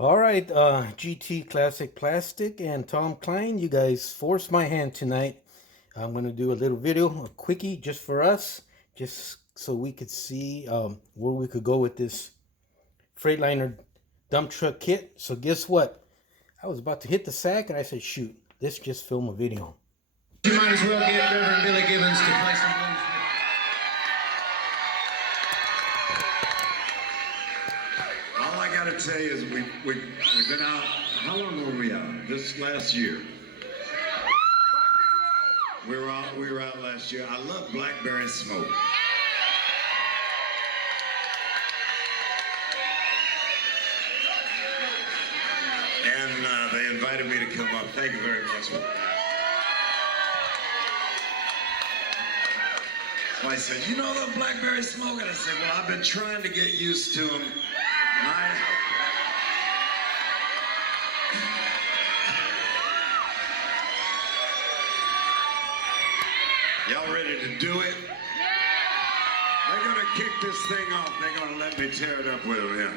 All right, GT Classic Plastic and Tom Cline, you guys forced my hand tonight. I'm going to do a little video, a quickie just for us, just so we could see where we could go with this Freightliner dump truck kit. So guess what? I was about to hit the sack and I said, shoot, let's just film a video. You might as well get Reverend Billy Gibbons to play some blues. All I gotta tell you is we've been out. How long were we out? This last year. We were out last year. I love blackberry smoke. And they invited me to come up. Thank you very much. So I said, you know the blackberry smoke? And I said, well, I've been trying to get used to them. Y'all ready to do it? They're gonna kick this thing off. They're gonna let me tear it up with them, yeah.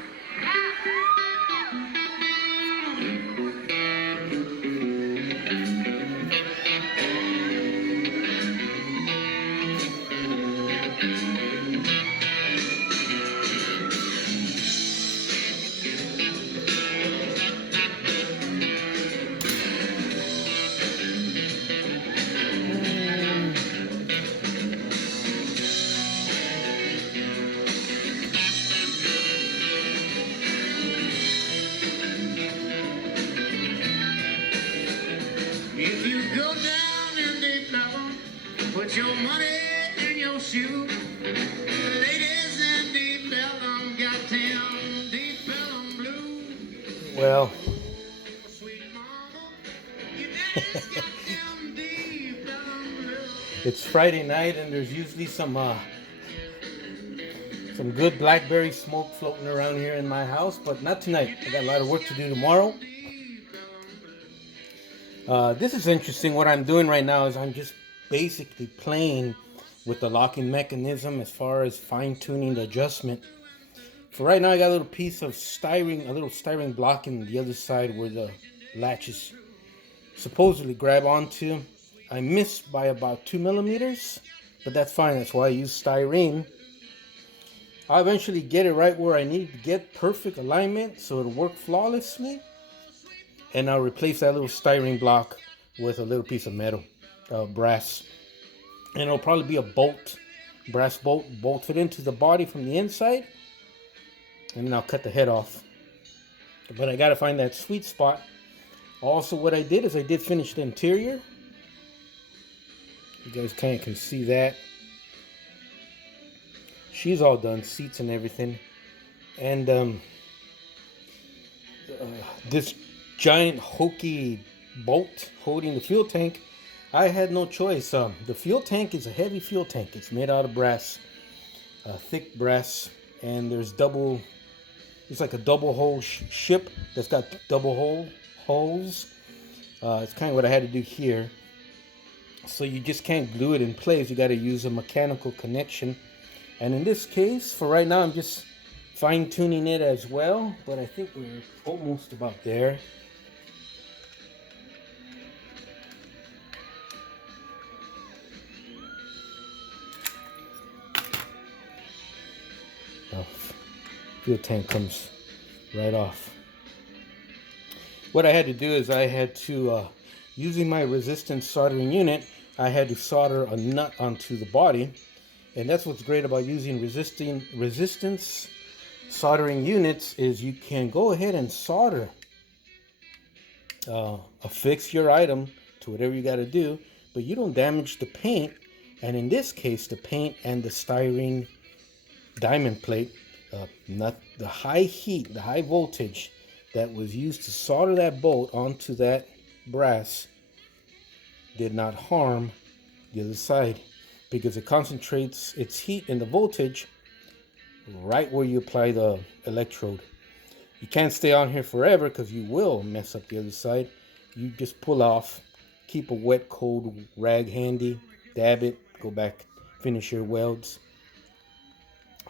If you go down in deep level, put your money in your shoe. Ladies in deep Bellum got them deep Bellum blue. Well, Sweet mama, your daddy's got them deep Bellum blue. it's Friday night and there's usually some good blackberry smoke floating around here in my house, but not tonight. I got a lot of work to do tomorrow. This is interesting. What I'm doing right now is I'm just basically playing with the locking mechanism as far as fine-tuning the adjustment. For right now, I got a little piece of styrene, a little styrene block in the other side where the latches supposedly grab onto. I missed by about 2 millimeters, but that's fine. That's why I use styrene. I'll eventually get it right where I need to get perfect alignment so it'll work flawlessly. And I'll replace that little styrene block with a little piece of metal, brass. And it'll probably be a bolt, brass bolt, bolted into the body from the inside. And then I'll cut the head off. But I gotta find that sweet spot. Also, what I did is I did finish the interior. You guys kind of can see that. She's all done, seats and everything. And this giant hokey bolt holding the fuel tank, I had no choice. The fuel tank is a heavy fuel tank. It's made out of brass, thick brass, and there's it's like a double hole ship that's got double holes. It's kind of what I had to do here. So you just can't glue it in place. You got to use a mechanical connection. And in this case, for right now, I'm just fine-tuning it as well, but I think we're almost about there. Fuel tank comes right off. What I had to do is I had to, using my resistance soldering unit, I had to solder a nut onto the body. And that's what's great about using resistance soldering units is you can go ahead and solder, affix your item to whatever you got to do, but you don't damage the paint. And in this case, the paint and the styrene diamond plate, not the high heat, the high voltage that was used to solder that bolt onto that brass did not harm the other side because it concentrates its heat and the voltage right where you apply the electrode. You can't stay on here forever because you will mess up the other side. You just pull off, keep a wet cold rag handy, dab it, go back, finish your welds.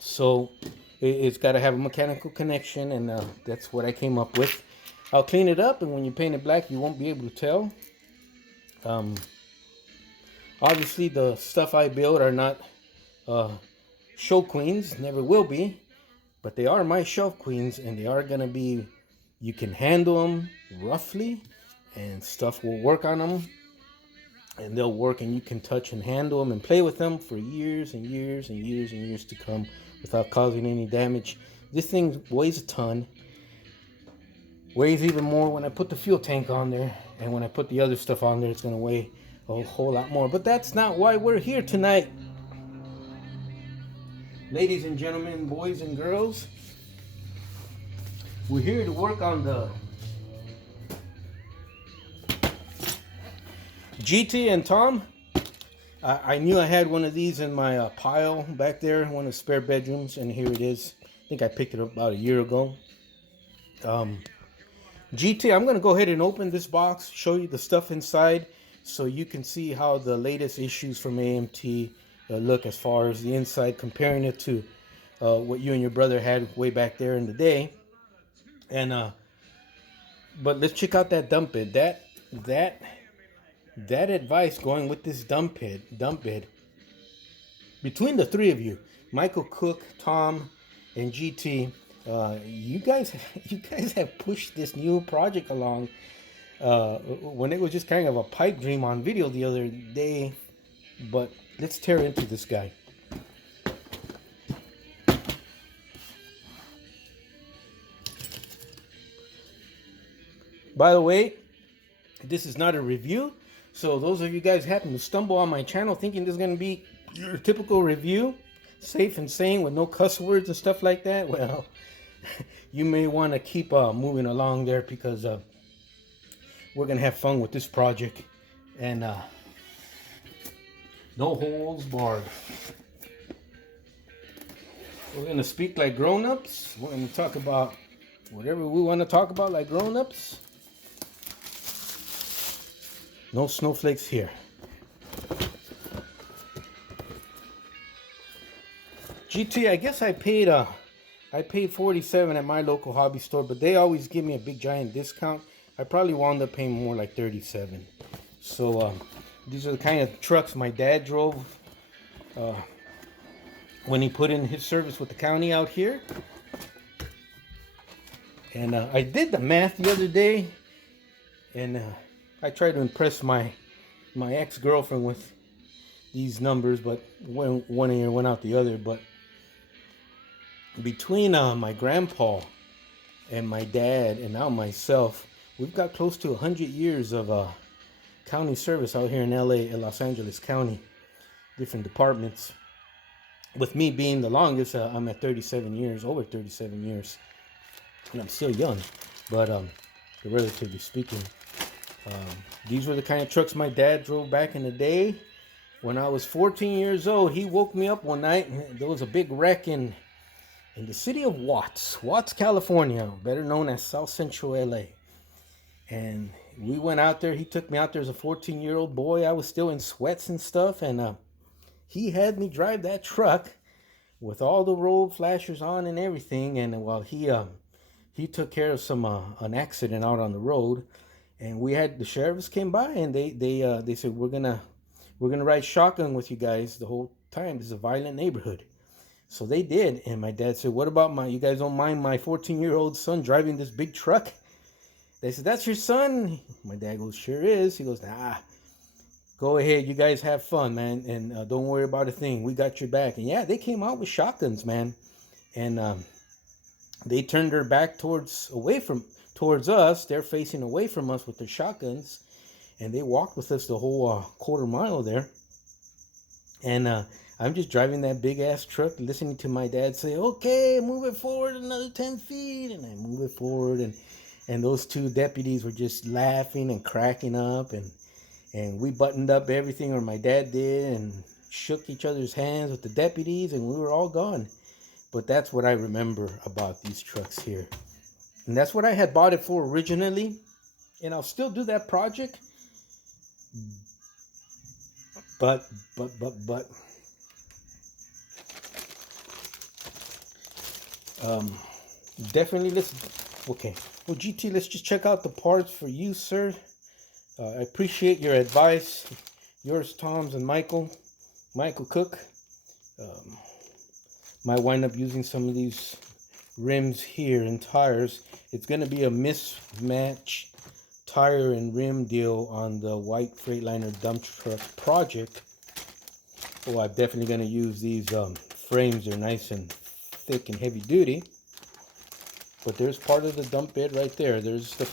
So It's got to have a mechanical connection, and that's what I came up with. I'll clean it up, and when you paint it black, you won't be able to tell. Um, Obviously, the stuff I build are not show queens, never will be, but they are my shelf queens, and they are gonna be. You can handle them roughly, and stuff will work on them, and they'll work, and you can touch and handle them and play with them for years and years and years and years to come without causing any damage. This thing weighs a ton. Weighs even more when I put the fuel tank on there, and when I put the other stuff on there, it's gonna weigh a whole lot more. But that's not why we're here tonight. Ladies and gentlemen, boys and girls, we're here to work on the GT and Tom. I knew I had one of these in my pile back there, one of the spare bedrooms, and here it is. I think I picked it up about a year ago. GT, I'm going to go ahead and open this box, show you the stuff inside, so you can see how the latest issues from AMT look as far as the inside, comparing it to what you and your brother had way back there in the day. And but let's check out that dump bed. That advice going with this dump bed. Between the three of you, Michael, Cooke, Tom, and GT, you guys have pushed this new project along. When it was just kind of a pipe dream on video the other day, but let's tear into this guy. By the way, this is not a review, so those of you guys happen to stumble on my channel thinking this is going to be your typical review, safe and sane with no cuss words and stuff like that, well, you may want to keep moving along there, because we're going to have fun with this project, and no holds barred. We're going to speak like grown-ups. We're going to talk about whatever we want to talk about like grown-ups. No snowflakes here. GT, I guess I paid $47 at my local hobby store, but they always give me a big giant discount. I probably wound up paying more like $37. So these are the kind of trucks my dad drove when he put in his service with the county out here. And I did the math the other day, and I tried to impress my ex-girlfriend with these numbers, but one ear went out the other. But between my grandpa and my dad and now myself, we've got close to 100 years of county service out here in LA and Los Angeles County, different departments. With me being the longest, I'm at 37 years, over 37 years. And I'm still young, but relatively speaking. These were the kind of trucks my dad drove back in the day. When I was 14 years old, he woke me up one night, and there was a big wreck in the city of Watts, California, better known as South Central LA. And we went out there. He took me out there as a 14-year-old boy. I was still in sweats and stuff, and he had me drive that truck with all the road flashers on and everything. And while he took care of an accident out on the road, and the sheriffs came by, and they said, we're gonna ride shotgun with you guys the whole time. This is a violent neighborhood. So they did, and my dad said, what about you guys don't mind my 14-year-old son driving this big truck? They said, that's your son? My dad goes, sure is. He goes, nah, go ahead, you guys have fun, man, and don't worry about a thing. We got your back. And yeah, they came out with shotguns, man, and they turned their back towards us. They're facing away from us with their shotguns, and they walked with us the whole quarter mile there. And I'm just driving that big ass truck, listening to my dad say, okay, move it forward another 10 feet. And I move it forward, and those two deputies were just laughing and cracking up, and we buttoned up everything, or my dad did, and shook each other's hands with the deputies, and we were all gone. But that's what I remember about these trucks here. And that's what I had bought it for originally. And I'll still do that project. But Definitely listen. Okay. Well, GT, let's just check out the parts for you, sir. I appreciate your advice. Yours, Tom's, and Michael Cooke. Might wind up using some of these rims here and tires. It's going to be a mismatch tire and rim deal on the white Freightliner dump truck project. Oh, I'm definitely going to use these frames. They're nice and thick and heavy duty. But there's part of the dump bed right there. There's the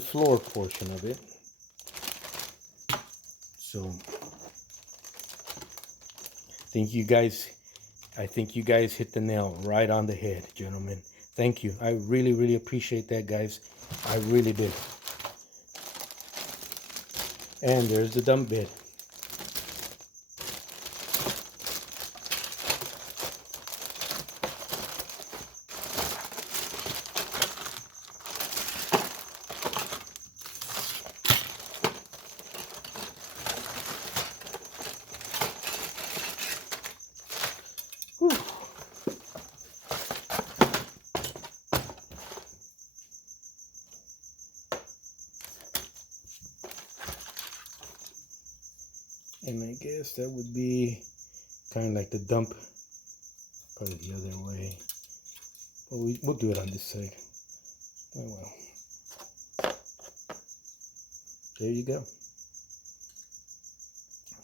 floor portion of it. So I think you guys hit the nail right on the head, gentlemen. Thank you. I really, really appreciate that, guys. I really did. And there's the dump bed. Whew. And I guess that would be kind of like the dump, probably the other way. But we'll do it on this side. Oh well. There you go.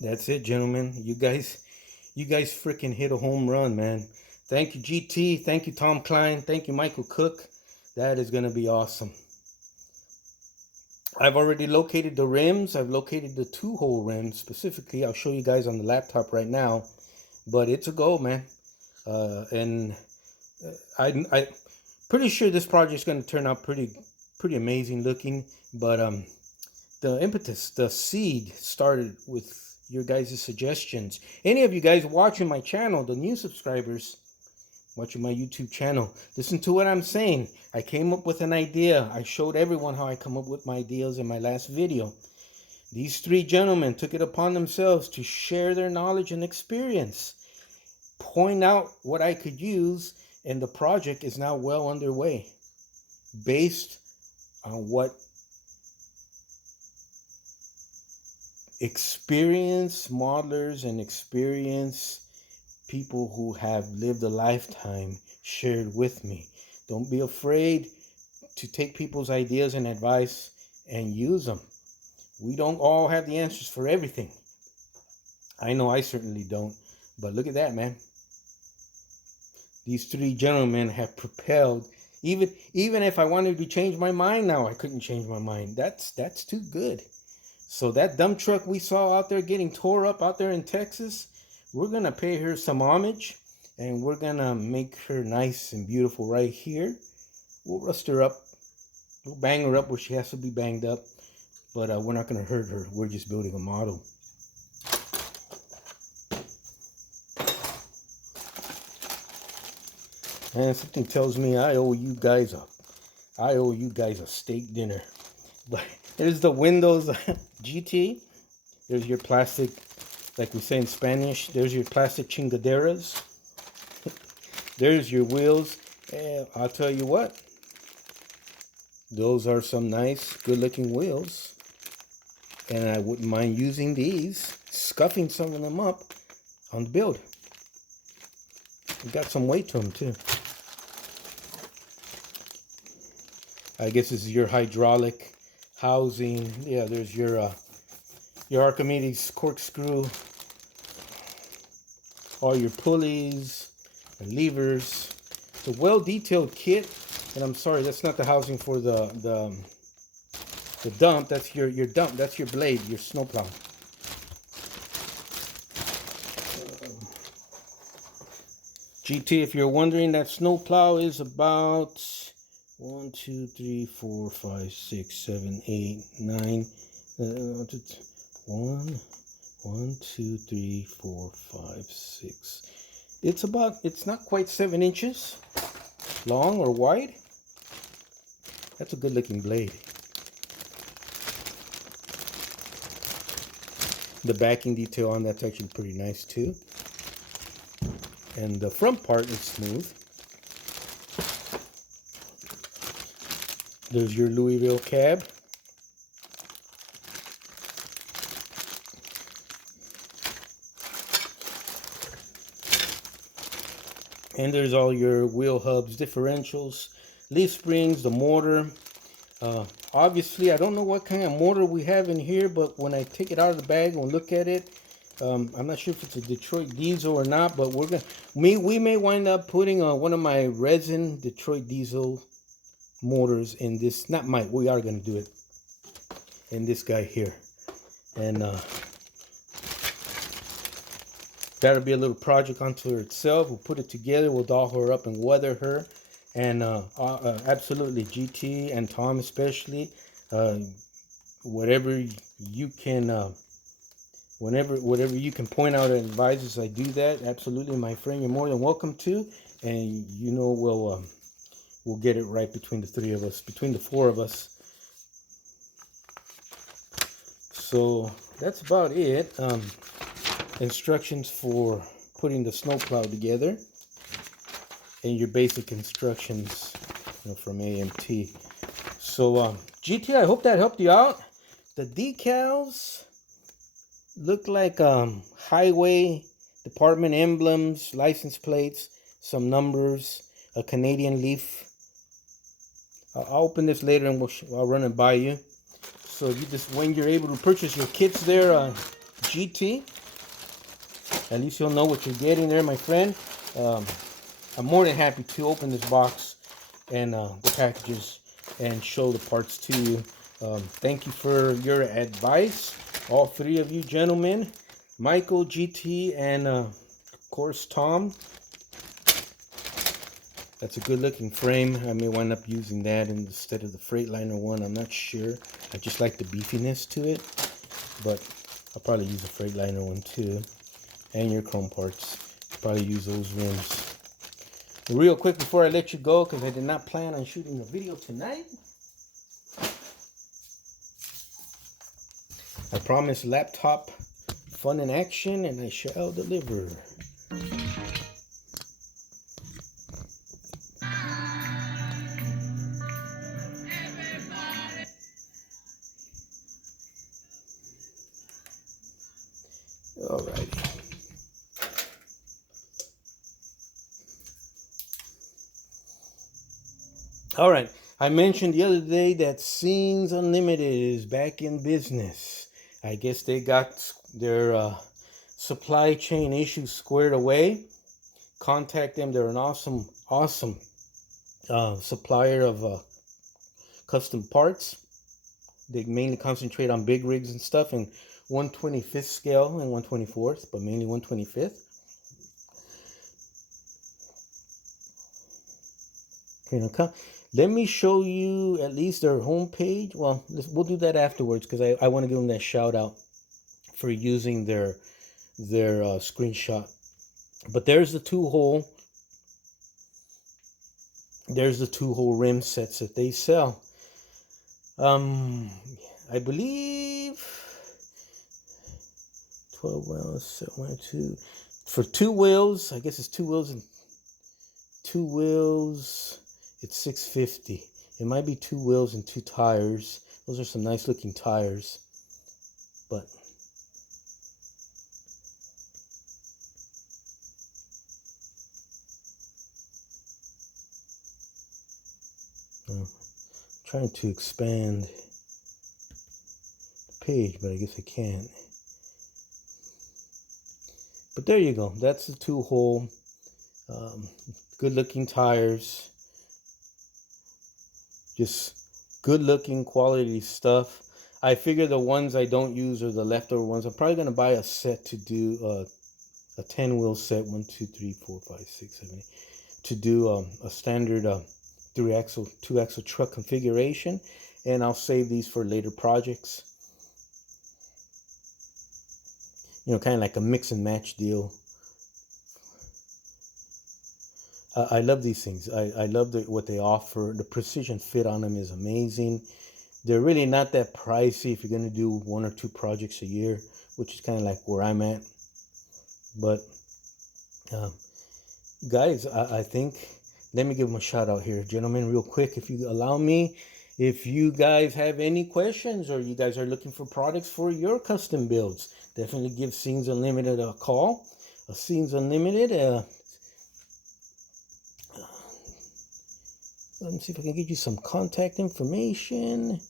That's it, gentlemen. You guys freaking hit a home run, man. Thank you, GT. Thank you, Tom Cline. Thank you, Michael Cooke. That is going to be awesome. I've already located the rims. I've located the 2-hole rims specifically. I'll show you guys on the laptop right now. But it's a go, man. I'm pretty sure this project is going to turn out pretty amazing looking. But the impetus, the seed started with your guys' suggestions. Any of you guys watching my channel, the new subscribers watching my YouTube channel, listen to what I'm saying. I came up with an idea. I showed everyone how I come up with my ideas in my last video. These 3 gentlemen took it upon themselves to share their knowledge and experience, point out what I could use, and the project is now well underway based on what experienced modelers and experienced people who have lived a lifetime shared with me. Don't be afraid to take people's ideas and advice and use them. We don't all have the answers for everything. I know I certainly don't. But look at that, man. These 3 gentlemen have propelled. Even if I wanted to change my mind now, I couldn't change my mind. That's too good. So that dump truck we saw out there getting tore up out there in Texas, we're going to pay her some homage, and we're going to make her nice and beautiful right here. We'll rust her up. We'll bang her up where she has to be banged up, but we're not going to hurt her. We're just building a model. And something tells me I owe you guys a steak dinner. But there's the Windows GT. There's your plastic, like we say in Spanish, there's your plastic chingaderas. There's your wheels. And I'll tell you what, those are some nice, good-looking wheels. And I wouldn't mind using these, scuffing some of them up on the build. They got some weight to them, too. I guess this is your hydraulic housing. Yeah, there's your Archimedes corkscrew, all your pulleys and levers. It's a well-detailed kit. And I'm sorry, that's not the housing for the dump. That's your dump. That's your blade, your snowplow. GT, if you're wondering, that snowplow is about 1, 2, 3, 4, 5, 6, 7, 8, 9. 1, 2, 3, 4, 5, 6. It's not quite 7 inches long or wide. That's a good looking blade. The backing detail on that's actually pretty nice too. and the front part is smooth. There's your Louisville cab. And there's all your wheel hubs, differentials, leaf springs, the motor. Obviously, I don't know what kind of motor we have in here, but when I take it out of the bag and look at it, I'm not sure if it's a Detroit diesel or not, but we may wind up putting one of my resin Detroit diesel motors in this. We are gonna do it in this guy here, and that'll be a little project unto itself. We'll put it together. We'll doll her up and weather her. And absolutely, GT and Tom especially, whatever you can, whatever you can point out and advise as I do that. Absolutely, my friend, you're more than welcome to. And you know we'll get it right between the three of us, between the four of us. So that's about it. Instructions for putting the snowplow together, and your basic instructions, from AMT. So GT, I hope that helped you out. The decals look like highway department emblems, license plates, some numbers, a Canadian leaf. I'll open this later and I'll run it by you. So when you're able to purchase your kits there, GT, at least you'll know what you're getting there, my friend. I'm more than happy to open this box and the packages and show the parts to you. Thank you for your advice, all three of you gentlemen, Michael, GT, and of course Tom. That's a good looking frame. I may wind up using that instead of the Freightliner one. I'm not sure. I just like the beefiness to it, but I'll probably use the Freightliner one too. And your chrome parts. Probably use those rims. Real quick before I let you go, because I did not plan on shooting a video tonight. I promise laptop fun and action, and I shall deliver. Alrighty. All right. I mentioned the other day that Scenes Unlimited is back in business. I guess they got their supply chain issues squared away. Contact them. They're an awesome supplier of custom parts. They mainly concentrate on big rigs and stuff in 1/25th scale and 1/24th, but mainly 1/25th. Okay, now let me show you at least their homepage. Well, we'll do that afterwards because I want to give them that shout out for using their screenshot. But there's the two-hole. There's the two-hole rim sets that they sell. I believe 12 wheels, 1, 2 for 2 wheels. I guess it's 2 wheels and 2 wheels. It's $650. It might be 2 wheels and 2 tires. Those are some nice looking tires, but I'm trying to expand the page, but I guess I can't. But there you go. That's the 2-hole. Good looking tires. Just good looking quality stuff. I figure the ones I don't use are the leftover ones. I'm probably going to buy a set to do a 10-wheel set. 1, 2, 3, 4, 5, 6, 7, 8. To do a standard 3-axle, 2-axle truck configuration. And I'll save these for later projects. Kind of like a mix and match deal. I love these things. I love what they offer. The precision fit on them is amazing. They're really not that pricey if you're going to do 1 or 2 projects a year, which is kind of like where I'm at. But Guys, I think, let me give them a shout out here, gentlemen, real quick, if you allow me. If you guys have any questions or you guys are looking for products for your custom builds, definitely give Scenes Unlimited a call. Scenes Unlimited, let me see if I can get you some contact information.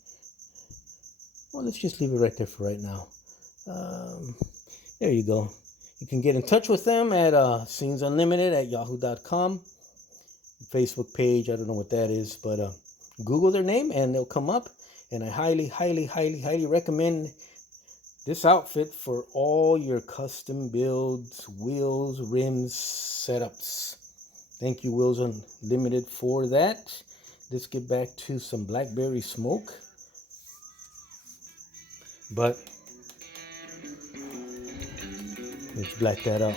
Well, let's just leave it right there for right now. There you go. You can get in touch with them at scenesunlimited@yahoo.com. Facebook page, I don't know what that is, but Google their name and they'll come up. And I highly recommend this outfit for all your custom builds, wheels, rims, setups. Thank you, Wheels Unlimited, for that. Let's get back to some blackberry smoke. But let's black that out.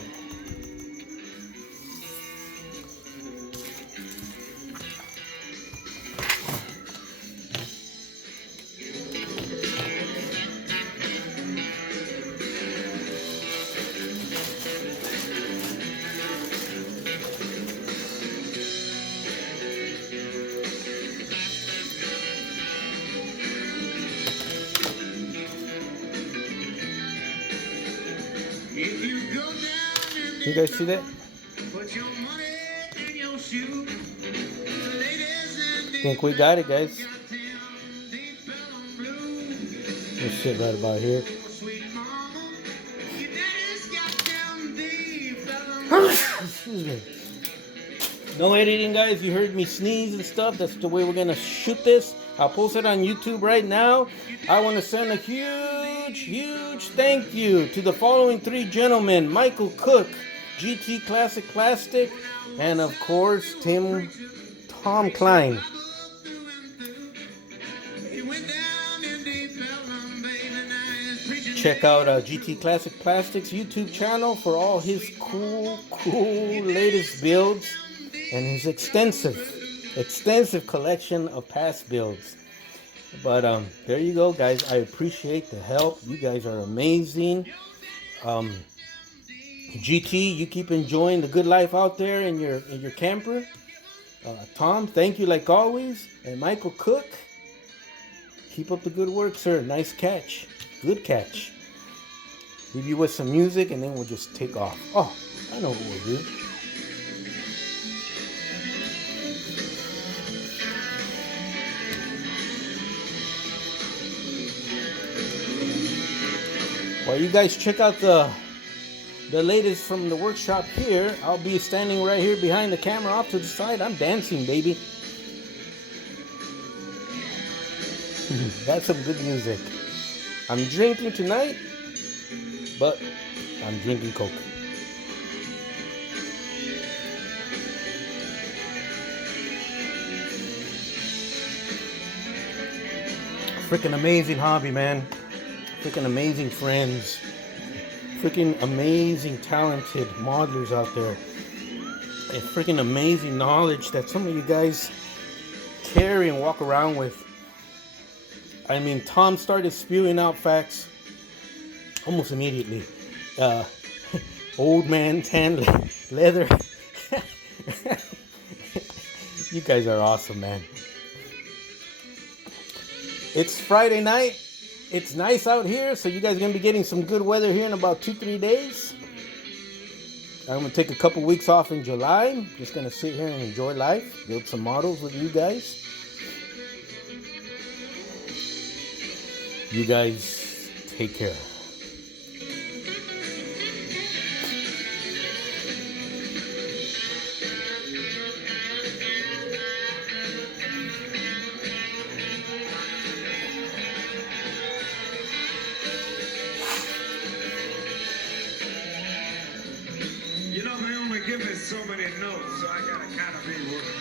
You guys see that? Think we got it, guys. Let's sit right about here. Excuse me. No editing, guys. You heard me sneeze and stuff. That's the way we're gonna shoot this. I'll post it on YouTube right now. I want to send a huge thank you to the following three gentlemen: Michael Cooke, GT Classic Plastic, and of course Tom Cline. Check out GT Classic Plastics YouTube channel for all his cool latest builds and his extensive collection of past builds. But there you go, guys. I appreciate the help. You guys are amazing. GT, you keep enjoying the good life out there in your camper. Tom, thank you like always. And Michael Cooke, keep up the good work, sir. Nice catch. Good catch. Leave you with some music and then we'll just take off. Oh, I know what we'll do. While you guys check out the latest from the workshop here, I'll be standing right here behind the camera off to the side. I'm dancing, baby. That's some good music. I'm drinking tonight, but I'm drinking Coke. Freaking amazing hobby, man. Freaking amazing friends. Freaking amazing talented modelers out there. And freaking amazing knowledge that some of you guys carry and walk around with. I mean, Tom started spewing out facts almost immediately. Old man tan leather. You guys are awesome, man. It's Friday night. It's nice out here, so you guys are going to be getting some good weather here in about 2-3 days. I'm going to take a couple weeks off in July. Just going to sit here and enjoy life. Build some models with you guys. You guys take care. You know, they only give me so many notes, so I gotta kind of be working.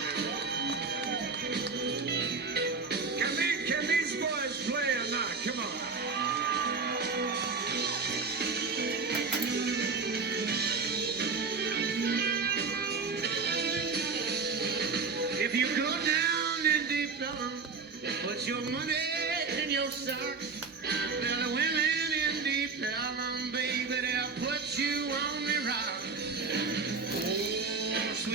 Can these boys play or not? Come on. If you go down in deep Ellum, put your money in your socks. There are women in deep Ellum, baby, they'll put you on the rock. Oh,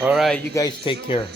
All right, you guys take care.